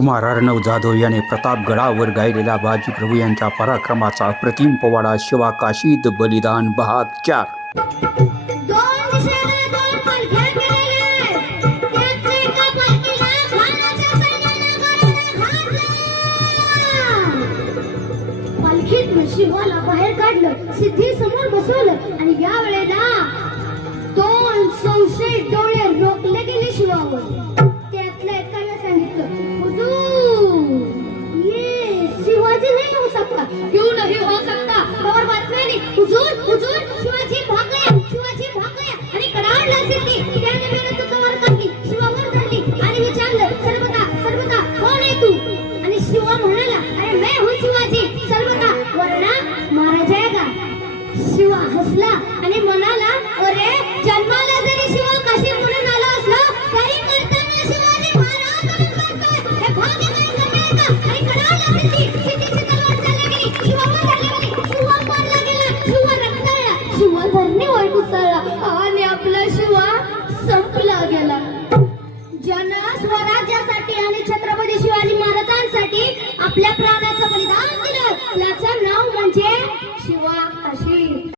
कुमार अर्णव जाधव याने प्रतापगडावर गायलेला बाजीप्रभू यांच्या पराक्रमाचा अप्रतिम पोवाडा शिवा काशीद बलिदान भाग चार. शिवाला बाहेर काढलं सिद्धी समोर बसवलं आणि या वेळेला दोन संशय डोळे रोखले गेले शिवावर. हुजूर हुजूर शिवाजी भाग शिवाजी भाग गया आणि कडाडला सिद्धी त्याने मेहनत तलवार काढली शिवावर धरली आणि विचारलं सर्वता सर्वता कोण आहे तू? आणि शिवा म्हणाला अरे मैं हूं शिवाजी सर्वता वरना मारा जाएगा शिवा हसला आणि मला आपल्या प्राणाचं बलिदान दिलं. त्याचा